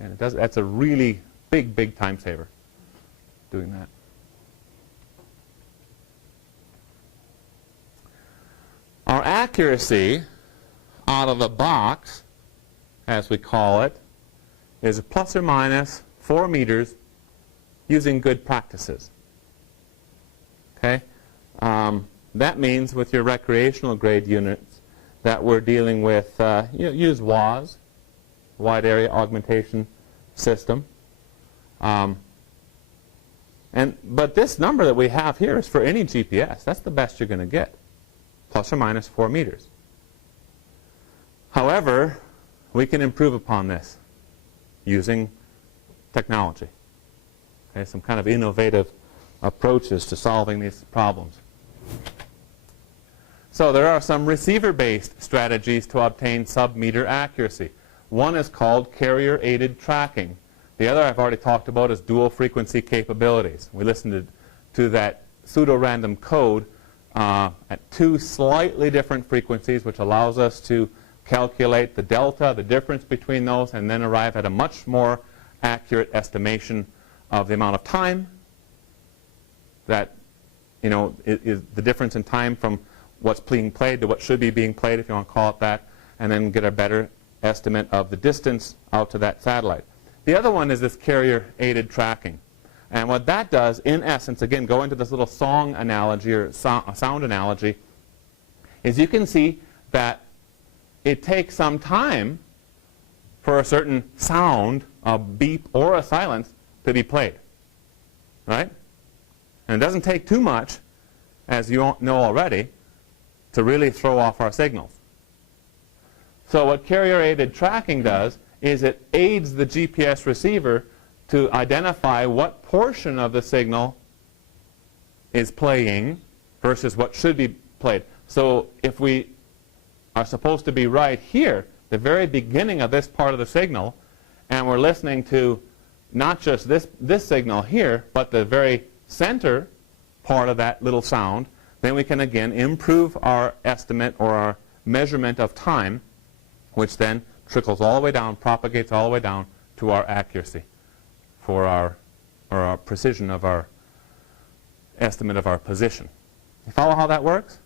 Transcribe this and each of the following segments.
And it does, that's a really big time saver, doing that. Our accuracy out of the box, as we call it, is plus or minus 4 meters using good practices. Okay? That means with your recreational grade units that we're dealing with, use WAAS, Wide Area Augmentation System. But this number that we have here is for any GPS. That's the best you're going to get, plus or minus 4 meters. However, we can improve upon this using technology. Okay, some kind of innovative approaches to solving these problems. So there are some receiver-based strategies to obtain sub-meter accuracy. One is called carrier-aided tracking. The other I've already talked about is dual frequency capabilities. We listened to that pseudo-random code at 2 slightly different frequencies, which allows us to calculate the delta, the difference between those, and then arrive at a much more accurate estimation of the amount of time that, is the difference in time from what's being played to what should be being played, if you want to call it that, and then get a better estimate of the distance out to that satellite. The other one is this carrier-aided tracking. And what that does, in essence, again, go into this little song analogy or sound analogy, is you can see that it takes some time for a certain sound, a beep or a silence, to be played. Right? And it doesn't take too much, as you know already, to really throw off our signals. So what carrier-aided tracking does is it aids the GPS receiver to identify what portion of the signal is playing versus what should be played. So if we are supposed to be right here, the very beginning of this part of the signal, and we're listening to not just this signal here, but the very center part of that little sound, then we can again improve our estimate or our measurement of time, which then trickles all the way down, propagates all the way down to our accuracy for our precision of our estimate of our position. You follow how that works?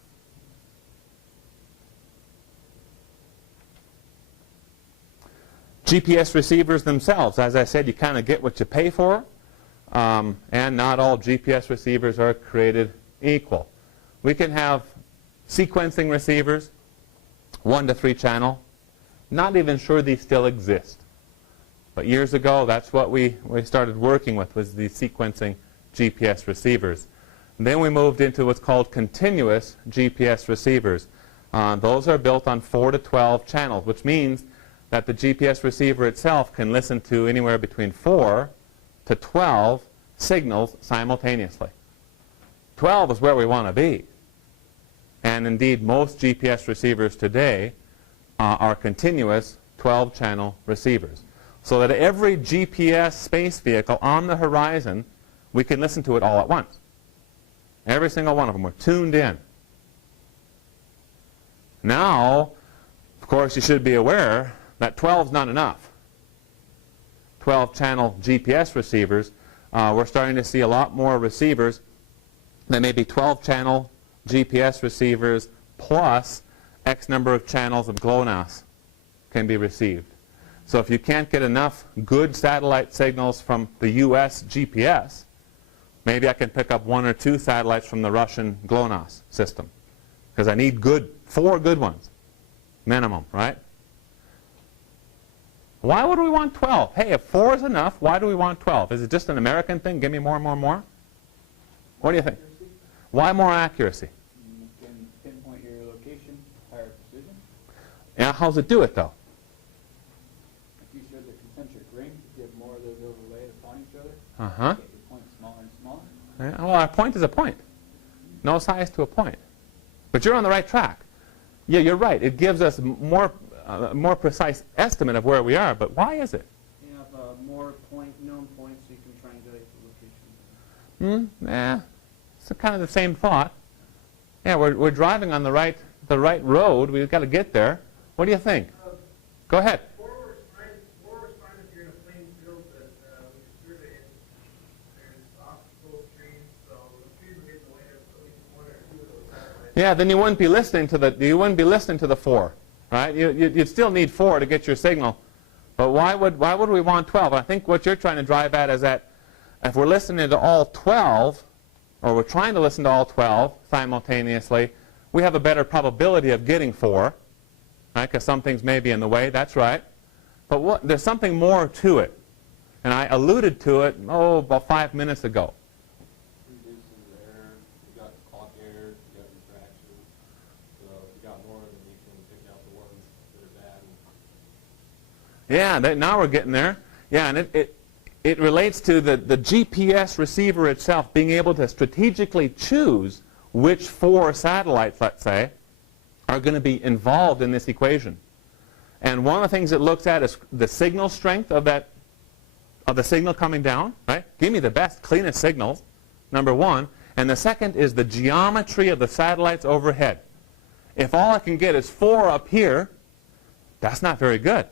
GPS receivers themselves, as I said, you kind of get what you pay for, and not all GPS receivers are created equal. We can have sequencing receivers, 1 to 3 channel. Not even sure these still exist. But years ago, that's what we started working with, was the sequencing GPS receivers. And then we moved into what's called continuous GPS receivers. Those are built on 4 to 12 channels, which means that the GPS receiver itself can listen to anywhere between 4 to 12 signals simultaneously. 12 is where we want to be. And indeed, most GPS receivers today are continuous 12-channel receivers. So that every GPS space vehicle on the horizon, we can listen to it all at once. Every single one of them. We're tuned in. Now, of course, you should be aware that 12 is not enough. 12-channel GPS receivers, we're starting to see a lot more receivers that may be 12-channel GPS receivers plus X number of channels of GLONASS can be received. So if you can't get enough good satellite signals from the US GPS, maybe I can pick up 1 or 2 satellites from the Russian GLONASS system. Because I need 4 good ones, minimum, right? Why would we want 12? Hey, if 4 is enough, why do we want 12? Is it just an American thing? Give me more and more and more? What do you think? Why more accuracy? You can pinpoint your location, higher precision. Yeah, how's it do it, though? If you showed the concentric ring, you have more of those overlaid upon each other. Uh-huh. Get your point smaller and smaller. Yeah, well, a point is a point. No size to a point. But you're on the right track. Yeah, you're right. It gives us more precise estimate of where we are. But why is it? You have more known points, so you can triangulate the location. Yeah, it's kind of the same thought. Yeah, we're driving on the right road. We've got to get there. What do you think? Go ahead. Four works fine if you're in a plain Yeah, then you wouldn't be listening to the 4, right? You'd still need 4 to get your signal. But why would we want 12? I think what you're trying to drive at is that if we're listening to all 12, or we're trying to listen to all 12 simultaneously, we have a better probability of getting 4, right? Because some things may be in the way. That's right. But there's something more to it. And I alluded to it, about 5 minutes ago. Reduces error. You got clock error. You got refraction. So if you got more, then you can pick out the ones that are bad. Yeah, now we're getting there. Yeah, and it relates to the GPS receiver itself being able to strategically choose which 4 satellites, let's say, are going to be involved in this equation. And one of the things it looks at is the signal strength of the signal coming down, right? Give me the best, cleanest signals, number 1. And the second is the geometry of the satellites overhead. If all I can get is 4 up here, that's not very good,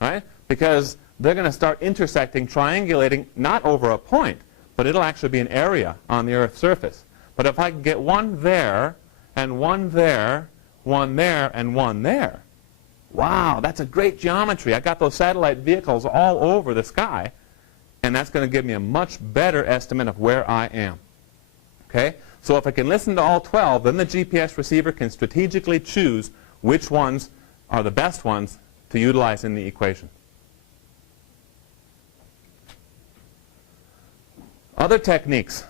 right? Because they're going to start intersecting, triangulating, not over a point, but it'll actually be an area on the Earth's surface. But if I can get 1 there, and 1 there, 1 there, and 1 there, wow, that's a great geometry. I got those satellite vehicles all over the sky, and that's going to give me a much better estimate of where I am. Okay? So if I can listen to all 12, then the GPS receiver can strategically choose which ones are the best ones to utilize in the equation. Other techniques,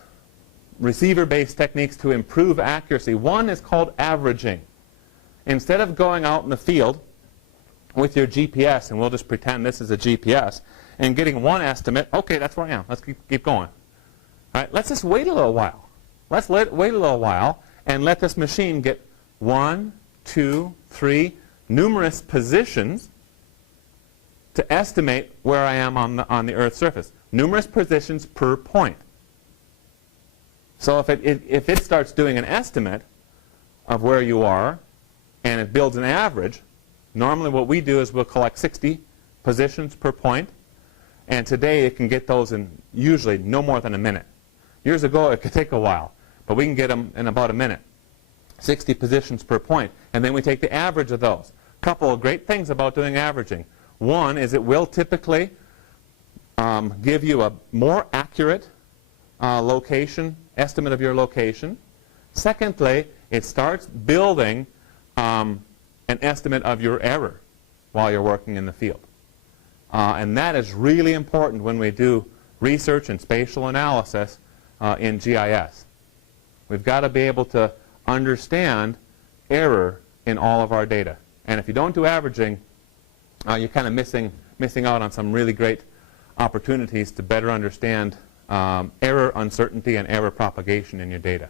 receiver-based techniques to improve accuracy. One is called averaging. Instead of going out in the field with your GPS, and we'll just pretend this is a GPS, and getting one estimate, okay, that's where I am. Let's keep going. All right, let's just wait a little while. Let's wait a little while and let this machine get 1, 2, 3, numerous positions to estimate where I am on the Earth's surface. Numerous positions per point. So if it starts doing an estimate of where you are, and it builds an average, normally what we do is we'll collect 60 positions per point, and today it can get those in usually no more than a minute. Years ago it could take a while, but we can get them in about a minute. 60 positions per point, and then we take the average of those. A couple of great things about doing averaging. One is it will typically give you a more accurate estimate of your location. Secondly, it starts building an estimate of your error while you're working in the field. And that is really important when we do research and spatial analysis in GIS. We've got to be able to understand error in all of our data. And if you don't do averaging, you're kind of missing out on some really great opportunities to better understand error uncertainty and error propagation in your data.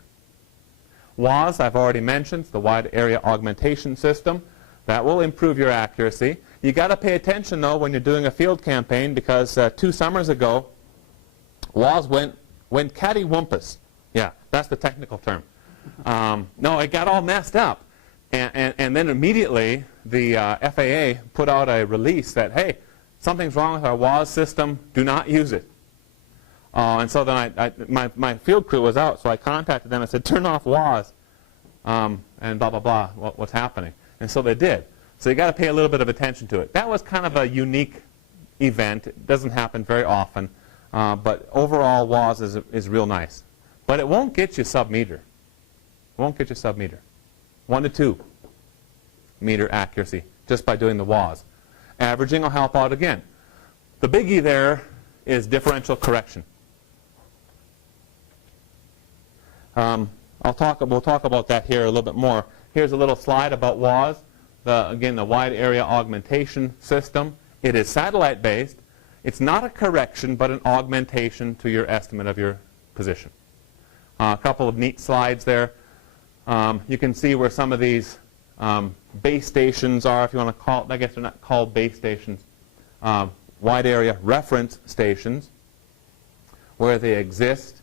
WAS, I've already mentioned, the Wide Area Augmentation System. That will improve your accuracy. You got to pay attention, though, when you're doing a field campaign, because 2 summers ago, WAS went cattywampus. Yeah, that's the technical term. No, it got all messed up. And then immediately, the FAA put out a release that, hey, something's wrong with our WAS system. Do not use it. And so then my field crew was out, so I contacted them and said, turn off WAS, and blah, blah, blah, what's happening. And so they did. So you got to pay a little bit of attention to it. That was kind of a unique event. It doesn't happen very often. But overall, WAS is real nice. But it won't get you sub-meter. It won't get you sub-meter. 1 to 2 meter accuracy just by doing the WAS. Averaging will help out again. The biggie there is differential correction. We'll talk about that here a little bit more. Here's a little slide about WAS. Again, the Wide Area Augmentation System. It is satellite-based. It's not a correction, but an augmentation to your estimate of your position. A couple of neat slides there. You can see where some of these base stations are, if you want to call it. I guess they're not called base stations. Wide area reference stations, where they exist.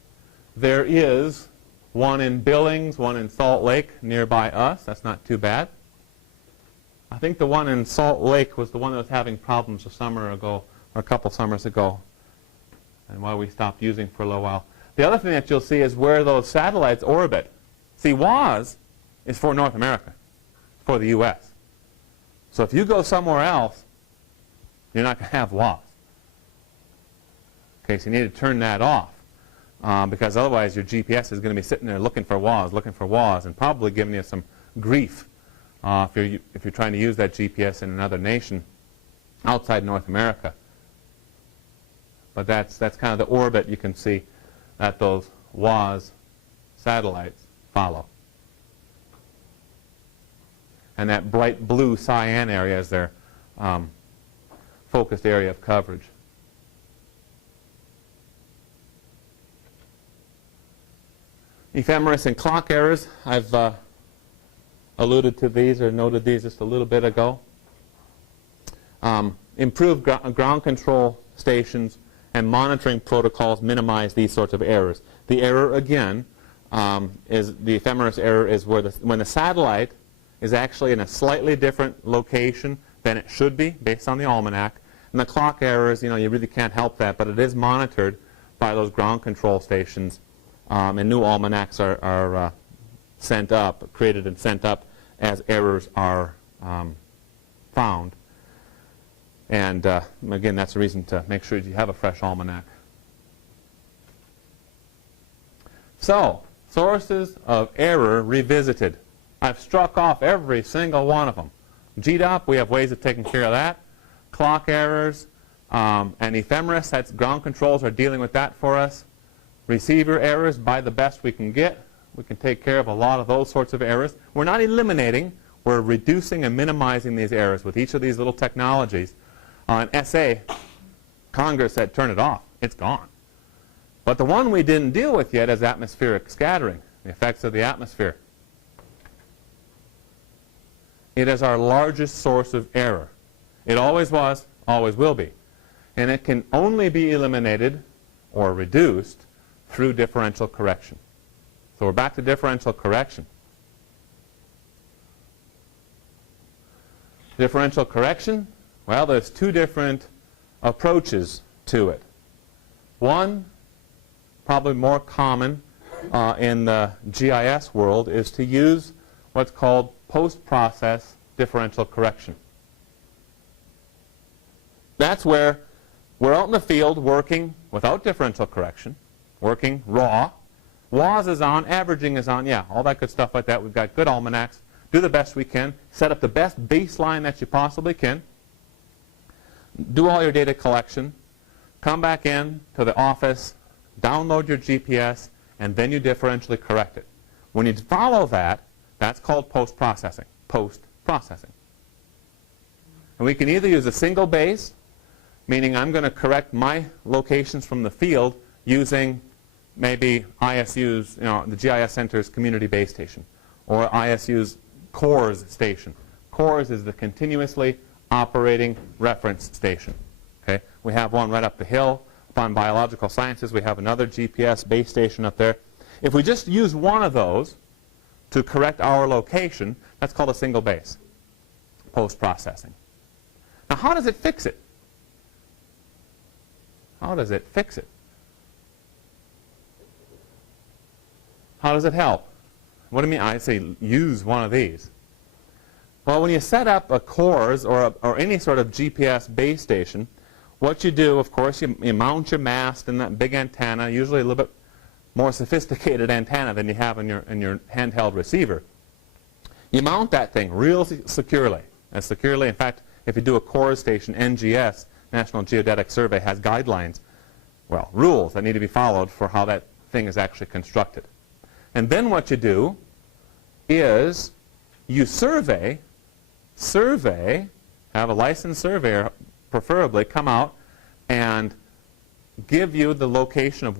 There is one in Billings, one in Salt Lake nearby us. That's not too bad. I think the one in Salt Lake was the one that was having problems a summer ago, or a couple summers ago, and why we stopped using for a little while. The other thing that you'll see is where those satellites orbit. See, WAS is for North America, for the U.S. So if you go somewhere else, you're not going to have WAS. Okay, so you need to turn that off because otherwise your GPS is going to be sitting there looking for WAS, and probably giving you some grief if you're trying to use that GPS in another nation outside North America. But that's kind of the orbit you can see that those WAS satellites follow. And that bright blue cyan area is their focused area of coverage. Ephemeris and clock errors, I've alluded to these or noted these just a little bit ago. Improved ground control stations and monitoring protocols minimize these sorts of errors. The error, again, is the ephemeris error is where when the satellite is actually in a slightly different location than it should be based on the almanac. And the clock errors, you really can't help that, but it is monitored by those ground control stations. And new almanacs are sent up, created and sent up as errors are found. And again, that's a reason to make sure you have a fresh almanac. So, sources of error revisited. I've struck off every single one of them. GDOP, we have ways of taking care of that. Clock errors and ephemeris, that's ground controls are dealing with that for us. Receiver errors, by the best we can get. We can take care of a lot of those sorts of errors. We're not eliminating, we're reducing and minimizing these errors with each of these little technologies. In SA, Congress said turn it off. It's gone. But the one we didn't deal with yet is atmospheric scattering, the effects of the atmosphere. It is our largest source of error. It always was, always will be. And it can only be eliminated or reduced through differential correction. So we're back to differential correction. Differential correction, well, there's two different approaches to it. One, probably more common in the GIS world, is to use what's called post-process differential correction. That's where we're out in the field working without differential correction, working raw. WAS is on, averaging is on, yeah, all that good stuff like that. We've got good almanacs. Do the best we can. Set up the best baseline that you possibly can. Do all your data collection. Come back in to the office, download your GPS, and then you differentially correct it. When you follow that, that's called post-processing. Post-processing. And we can either use a single base, meaning I'm going to correct my locations from the field using maybe ISU's, the GIS Center's community base station, or ISU's CORS station. CORS is the continuously operating reference station. Okay? We have one right up the hill. Upon biological sciences, we have another GPS base station up there. If we just use one of those to correct our location, that's called a single base, post-processing. Now, how does it fix it? How does it fix it? How does it help? What do you mean? I say use one of these. Well, when you set up a CORS or any sort of GPS base station, what you do, of course, you mount your mast in that big antenna, usually a little bit more sophisticated antenna than you have in your handheld receiver. You mount that thing real securely. As securely, in fact, if you do a CORS station, NGS, National Geodetic Survey, has guidelines, well, rules that need to be followed for how that thing is actually constructed. And then what you do is you survey, have a licensed surveyor preferably come out and give you the location of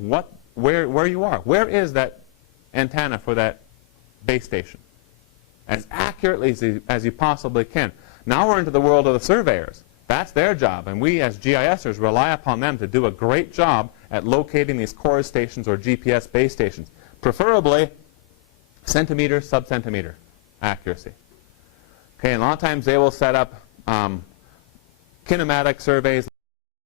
where you are. Where is that antenna for that base station? As accurately as you possibly can. Now we're into the world of the surveyors. That's their job, and we as GISers rely upon them to do a great job at locating these CORS stations or GPS base stations. Preferably centimeter, sub-centimeter accuracy. Okay, and a lot of times they will set up kinematic surveys